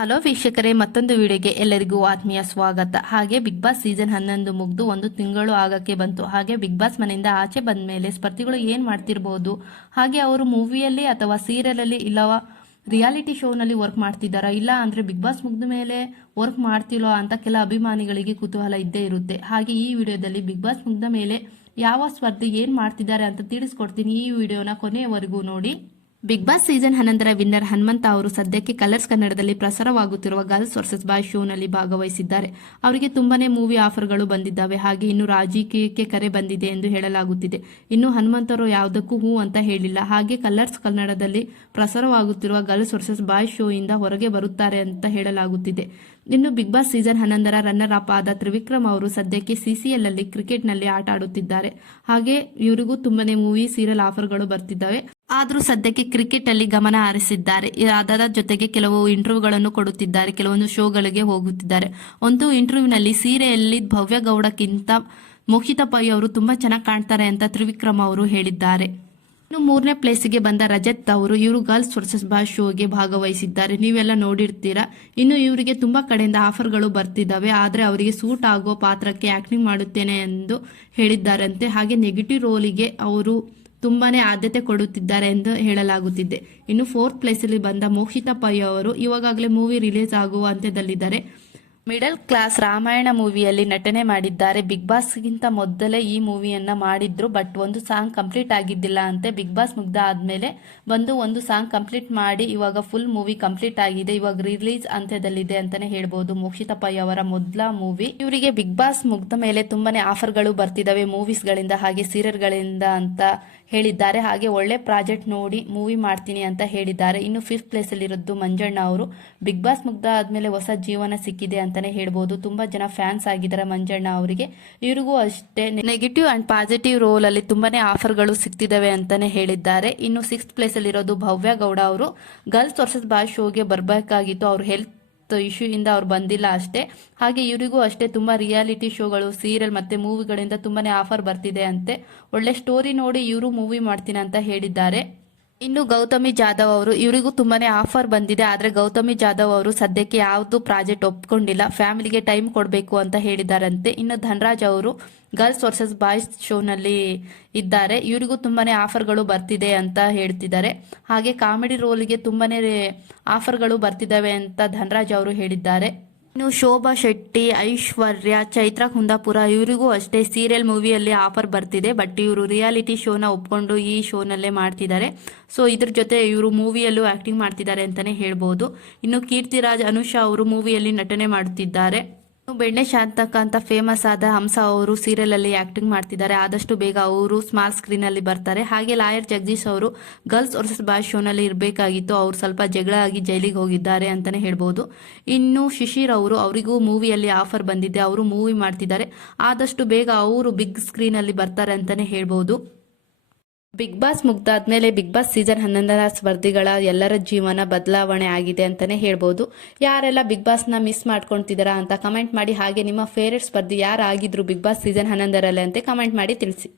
Hello ವೀಕ್ಷಕರೇ, ಮತ್ತೊಂದು ವಿಡಿಯೋಗೆ ಎಲ್ಲರಿಗೂ ಆತ್ಮೀಯ ಸ್ವಾಗತ. ಹಾಗೆ ಬಿಗ್ ಬಾಸ್ ಸೀಸನ್ ಹನ್ನೊಂದು ಮುಗಿದು ಒಂದು ತಿಂಗಳು ಆಗಕ್ಕೆ ಬಂತು. ಹಾಗೆ ಬಿಗ್ ಬಾಸ್ ಮನೆಯಿಂದ ಆಚೆ ಬಂದ ಮೇಲೆ ಸ್ಪರ್ಧಿಗಳು ಏನು ಮಾಡ್ತಿರ್ಬೋದು? ಹಾಗೆ ಅವರು ಮೂವಿಯಲ್ಲಿ ಅಥವಾ ಸೀರಿಯಲಲ್ಲಿ ಇಲ್ಲವ? ರಿಯಾಲಿಟಿ ಶೋನಲ್ಲಿ ವರ್ಕ್ ಮಾಡ್ತಿದ್ದಾರಾ? ಇಲ್ಲ ಅಂದರೆ ಬಿಗ್ ಬಾಸ್ ಮುಗಿದ ಮೇಲೆ ವರ್ಕ್ ಮಾಡ್ತಿಲ್ಲೋ ಅಂತ ಕೆಲ ಅಭಿಮಾನಿಗಳಿಗೆ ಕುತೂಹಲ ಇದ್ದೇ ಇರುತ್ತೆ. ಹಾಗೆ ಈ ವಿಡಿಯೋದಲ್ಲಿ ಬಿಗ್ ಬಾಸ್ ಮುಗಿದ ಮೇಲೆ ಯಾವ ಸ್ಪರ್ಧಿ ಏನು ಮಾಡ್ತಿದ್ದಾರೆ ಅಂತ ತಿಳಿಸ್ಕೊಡ್ತೀನಿ ಈ ವಿಡಿಯೋನ ಕೊನೆಯವರೆಗೂ ನೋಡಿ. ಬಿಗ್ ಬಾಸ್ ಸೀಸನ್ ಹನ್ನೊಂದರ ವಿನ್ನರ್ ಹನುಮಂತ ಅವರು ಸದ್ಯಕ್ಕೆ ಕಲರ್ಸ್ ಕನ್ನಡದಲ್ಲಿ ಪ್ರಸಾರವಾಗುತ್ತಿರುವ ಗರ್ಲ್ಸ್ ವರ್ಸಸ್ ಬಾಯ್ ಶೋನಲ್ಲಿ ಭಾಗವಹಿಸಿದ್ದಾರೆ. ಅವರಿಗೆ ತುಂಬಾನೇ ಮೂವಿ ಆಫರ್ಗಳು ಬಂದಿದ್ದಾವೆ. ಹಾಗೆ ಇನ್ನು ರಾಜಕೀಯಕ್ಕೆ ಕರೆ ಬಂದಿದೆ ಎಂದು ಹೇಳಲಾಗುತ್ತಿದೆ. ಇನ್ನು ಹನುಮಂತರು ಯಾವುದಕ್ಕೂ ಹೂ ಅಂತ ಹೇಳಿಲ್ಲ. ಹಾಗೆ ಕಲರ್ಸ್ ಕನ್ನಡದಲ್ಲಿ ಪ್ರಸಾರವಾಗುತ್ತಿರುವ ಗರ್ಲ್ಸ್ ವರ್ಸಸ್ ಬಾಯ್ ಶೋ ಇಂದ ಹೊರಗೆ ಬರುತ್ತಾರೆ ಅಂತ ಹೇಳಲಾಗುತ್ತಿದೆ. ಇನ್ನು ಬಿಗ್ ಬಾಸ್ ಸೀಸನ್ ಹನ್ನೊಂದರ ರನ್ನರ್ ಅಪ್ ಆದ ತ್ರಿವಿಕ್ರಮ್ ಅವರು ಸದ್ಯಕ್ಕೆ ಸಿಸಿಎಲ್ ಅಲ್ಲಿ ಕ್ರಿಕೆಟ್ನಲ್ಲಿ ಆಟ ಆಡುತ್ತಿದ್ದಾರೆ. ಹಾಗೆ ಇವರಿಗೂ ತುಂಬಾನೇ ಮೂವಿ, ಸೀರಿಯಲ್ ಆಫರ್ಗಳು ಬರ್ತಿದ್ದಾವೆ. ಆದರೂ ಸದ್ಯಕ್ಕೆ ಕ್ರಿಕೆಟ್ ಅಲ್ಲಿ ಗಮನ ಹರಿಸಿದ್ದಾರೆ. ಅದರ ಜೊತೆಗೆ ಕೆಲವು ಇಂಟರ್ವ್ಯೂಗಳನ್ನು ಕೊಡುತ್ತಿದ್ದಾರೆ. ಕೆಲವೊಂದು ಶೋಗಳಿಗೆ ಹೋಗುತ್ತಿದ್ದಾರೆ. ಒಂದು ಇಂಟರ್ವ್ಯೂನಲ್ಲಿ ಸೀರೆಯಲ್ಲಿ ಭವ್ಯ ಗೌಡಕ್ಕಿಂತ ಮೋಕ್ಷಿತಾ ಪೈ ಅವರು ತುಂಬಾ ಚೆನ್ನಾಗಿ ಕಾಣ್ತಾರೆ ಅಂತ ತ್ರಿವಿಕ್ರಮ್ ಅವರು ಹೇಳಿದ್ದಾರೆ. ಇನ್ನು ಮೂರನೇ ಪ್ಲೇಸಿಗೆ ಬಂದ ರಜತ್ ಅವರು ಇವರು ಗರ್ಲ್ಸ್ ವರ್ಸಸ್ ಬಾಯ್ ಶೋಗೆ ಭಾಗವಹಿಸಿದ್ದಾರೆ. ನೀವೆಲ್ಲ ನೋಡಿರ್ತೀರಾ. ಇನ್ನು ಇವರಿಗೆ ತುಂಬಾ ಕಡೆಯಿಂದ ಆಫರ್ಗಳು ಬರ್ತಿದ್ದಾವೆ. ಆದರೆ ಅವರಿಗೆ ಸೂಟ್ ಆಗೋ ಪಾತ್ರಕ್ಕೆ ಆ್ಯಕ್ಟಿಂಗ್ ಮಾಡುತ್ತೇನೆ ಎಂದು ಹೇಳಿದ್ದಾರಂತೆ. ಹಾಗೆ ನೆಗೆಟಿವ್ ರೋಲಿಗೆ ಅವರು ತುಂಬಾನೇ ಆದ್ಯತೆ ಕೊಡುತ್ತಿದ್ದಾರೆ ಎಂದು ಹೇಳಲಾಗುತ್ತಿದೆ. ಇನ್ನು ಫೋರ್ತ್ ಪ್ಲೇಸಲ್ಲಿ ಬಂದ ಮೋಕ್ಷಿತಾ ಪೈ ಅವರು ಇವಾಗಾಗಲೇ ಮೂವಿ ರಿಲೀಸ್ ಆಗುವ ಹಂತದಲ್ಲಿದ್ದಾರೆ ಮಿಡಲ್ ಕ್ಲಾಸ್ ರಾಮಾಯಣ ಮೂವಿಯಲ್ಲಿ ನಟನೆ ಮಾಡಿದ್ದಾರೆ. ಬಿಗ್ ಬಾಸ್ಗಿಂತ ಮೊದಲೇ ಈ ಮೂವಿಯನ್ನ ಮಾಡಿದ್ರು, ಬಟ್ ಒಂದು ಸಾಂಗ್ ಕಂಪ್ಲೀಟ್ ಆಗಿದ್ದಿಲ್ಲ ಅಂತೆ. ಬಿಗ್ ಬಾಸ್ ಮುಗ್ದ ಆದ್ಮೇಲೆ ಬಂದು ಒಂದು ಸಾಂಗ್ ಕಂಪ್ಲೀಟ್ ಮಾಡಿ, ಇವಾಗ ಫುಲ್ ಮೂವಿ ಕಂಪ್ಲೀಟ್ ಆಗಿದೆ. ಇವಾಗ ರಿಲೀಸ್ ಅಂತ್ಯದಲ್ಲಿದೆ ಅಂತಾನೆ ಹೇಳ್ಬೋದು ಮೋಕ್ಷಿತ ಪೈ ಅವರ ಮೊದಲ ಮೂವಿ. ಇವರಿಗೆ ಬಿಗ್ ಬಾಸ್ ಮುಗ್ದ ಮೇಲೆ ತುಂಬಾನೇ ಆಫರ್ಗಳು ಬರ್ತಿದಾವೆ ಮೂವೀಸ್ ಗಳಿಂದ ಹಾಗೆ ಸೀರಿಯಲ್ ಗಳಿಂದ ಅಂತ ಹೇಳಿದ್ದಾರೆ. ಹಾಗೆ ಒಳ್ಳೆ ಪ್ರಾಜೆಕ್ಟ್ ನೋಡಿ ಮೂವಿ ಮಾಡ್ತೀನಿ ಅಂತ ಹೇಳಿದ್ದಾರೆ. ಇನ್ನು ಫಿಫ್ತ್ ಪ್ಲೇಸ್ ಅಲ್ಲಿ ಇರೋದು ಮಂಜಣ್ಣ ಅವರು. ಬಿಗ್ ಬಾಸ್ ಮುಗ್ದ ಆದ್ಮೇಲೆ ಹೊಸ ಜೀವನ ಸಿಕ್ಕಿದೆ ಅಂತಾನೆ ಹೇಳ್ಬೋದು. ತುಂಬಾ ಜನ ಫ್ಯಾನ್ಸ್ ಆಗಿದ್ದಾರೆ ಮಂಜಣ್ಣ ಅವರಿಗೆ. ಇವರಿಗೂ ಅಷ್ಟೇ ನೆಗೆಟಿವ್ ಅಂಡ್ ಪಾಸಿಟಿವ್ ರೋಲ್ ಅಲ್ಲಿ ತುಂಬಾನೇ ಆಫರ್ಗಳು ಸಿಗ್ತಿದ್ದಾವೆ ಅಂತಾನೆ ಹೇಳಿದ್ದಾರೆ. ಇನ್ನು ಸಿಕ್ಸ್ತ್ ಪ್ಲೇಸ್ ಅಲ್ಲಿ ಇರೋದು ಭವ್ಯ ಗೌಡ ಅವರು. ಗರ್ಲ್ಸ್ ವರ್ಸಸ್ ಬಾಯ್ ಶೋಗೆ ಬರಬೇಕಾಗಿತ್ತು. ಅವ್ರ ಹೆಲ್ತ್ ಇಶ್ಯೂ ಇಂದ ಅವ್ರು ಬಂದಿಲ್ಲ ಅಷ್ಟೇ. ಹಾಗೆ ಇವರಿಗೂ ಅಷ್ಟೇ ತುಂಬಾ ರಿಯಾಲಿಟಿ ಶೋಗಳು ಸೀರಿಯಲ್ ಮತ್ತೆ ಮೂವಿಗಳಿಂದ ತುಂಬಾನೇ ಆಫರ್ ಬರ್ತಿದೆ ಅಂತೆ. ಒಳ್ಳೆ ಸ್ಟೋರಿ ನೋಡಿ ಇವರು ಮೂವಿ ಮಾಡ್ತೀನಿ ಅಂತ ಹೇಳಿದ್ದಾರೆ. ಇನ್ನು ಗೌತಮಿ ಜಾಧವ್ ಅವರು, ಇವರಿಗೂ ತುಂಬಾನೇ ಆಫರ್ ಬಂದಿದೆ, ಆದ್ರೆ ಗೌತಮಿ ಜಾಧವ್ ಅವರು ಸದ್ಯಕ್ಕೆ ಯಾವುದು ಪ್ರಾಜೆಕ್ಟ್ ಒಪ್ಕೊಂಡಿಲ್ಲ, ಫ್ಯಾಮಿಲಿಗೆ ಟೈಮ್ ಕೊಡಬೇಕು ಅಂತ ಹೇಳಿದಾರಂತೆ. ಇನ್ನು ಧನರಾಜ್ ಅವರು, ಗರ್ಲ್ಸ್ ವರ್ಸಸ್ ಬಾಯ್ಸ್ ಶೋನಲ್ಲಿ ಇದ್ದಾರೆ, ಇವರಿಗೂ ತುಂಬಾನೇ ಆಫರ್ಗಳು ಬರ್ತಿದೆ ಅಂತ ಹೇಳ್ತಿದ್ದಾರೆ. ಹಾಗೆ ಕಾಮಿಡಿ ರೋಲ್ಗೆ ತುಂಬಾನೇ ಆಫರ್ಗಳು ಬರ್ತಿದ್ದಾವೆ ಅಂತ ಧನರಾಜ್ ಅವರು ಹೇಳಿದ್ದಾರೆ. ಇನ್ನು ಶೋಭಾ ಶೆಟ್ಟಿ, ಐಶ್ವರ್ಯ, ಚೈತ್ರ ಕುಂದಾಪುರ ಇವರಿಗೂ ಅಷ್ಟೇ ಸೀರಿಯಲ್ ಮೂವಿಯಲ್ಲಿ ಆಫರ್ ಬರ್ತಿದೆ. ಬಟ್ ಇವರು ರಿಯಾಲಿಟಿ ಶೋನ ಒಪ್ಕೊಂಡು ಈ ಶೋನಲ್ಲೇ ಮಾಡ್ತಿದ್ದಾರೆ. ಸೊ ಇದ್ರ ಜೊತೆ ಇವರು ಮೂವಿಯಲ್ಲೂ ಆಕ್ಟಿಂಗ್ ಮಾಡ್ತಿದ್ದಾರೆ ಅಂತಾನೆ ಹೇಳ್ಬೋದು. ಇನ್ನು ಕೀರ್ತಿರಾಜ್, ಅನುಷಾ ಅವರು ಮೂವಿಯಲ್ಲಿ ನಟನೆ ಮಾಡುತ್ತಿದ್ದಾರೆ ಬೆಣ್ಣೆ ಶಾಂತಕ ಅಂತ ಫೇಮಸ್ ಆದ ಹಂಸ ಅವರು ಸೀರಿಯಲ್ ಅಲ್ಲಿ ಆಕ್ಟಿಂಗ್ ಮಾಡ್ತಿದ್ದಾರೆ. ಆದಷ್ಟು ಬೇಗ ಅವರು ಸ್ಮಾಲ್ ಸ್ಕ್ರೀನ್ ಅಲ್ಲಿ ಬರ್ತಾರೆ. ಹಾಗೆ ಲಾಯರ್ ಜಗದೀಶ್ ಅವರು ಗರ್ಲ್ಸ್ ವರ್ಸಸ್ ಬಾಯ್ ಶೋನಲ್ಲಿ ಇರಬೇಕಾಗಿತ್ತು. ಅವರು ಸ್ವಲ್ಪ ಜಗಳ ಆಗಿ ಜೈಲಿಗೆ ಹೋಗಿದ್ದಾರೆ ಅಂತಾನೆ ಹೇಳ್ಬೋದು. ಇನ್ನು ಶಿಶಿರ್ ಅವರು ಅವರಿಗೂ ಮೂವಿಯಲ್ಲಿ ಆಫರ್ ಬಂದಿದೆ. ಅವರು ಮೂವಿ ಮಾಡ್ತಿದ್ದಾರೆ. ಆದಷ್ಟು ಬೇಗ ಅವರು ಬಿಗ್ ಸ್ಕ್ರೀನ್ ಅಲ್ಲಿ ಬರ್ತಾರೆ ಅಂತಾನೆ ಹೇಳ್ಬೋದು. ಬಿಗ್ ಬಾಸ್ ಮುಗ್ದಾದ್ಮೇಲೆ ಬಿಗ್ ಬಾಸ್ ಸೀಸನ್ ಹನ್ನೊಂದರ ಸ್ಪರ್ಧಿಗಳ ಎಲ್ಲರ ಜೀವನ ಬದಲಾವಣೆ ಆಗಿದೆ ಅಂತಾನೆ ಹೇಳ್ಬೋದು. ಯಾರೆಲ್ಲ ಬಿಗ್ ಬಾಸ್ನ ಮಿಸ್ ಮಾಡ್ಕೊಳ್ತಿದ್ದೀರಾ ಅಂತ ಕಮೆಂಟ್ ಮಾಡಿ, ಹಾಗೆ ನಿಮ್ಮ ಫೇವ್ರೆಟ್ ಸ್ಪರ್ಧಿ ಯಾರಾಗಿದ್ರು ಬಿಗ್ ಬಾಸ್ ಸೀಸನ್ ಹನ್ನೊಂದರಲ್ಲಿ ಅಂತ ಕಮೆಂಟ್ ಮಾಡಿ ತಿಳಿಸಿ.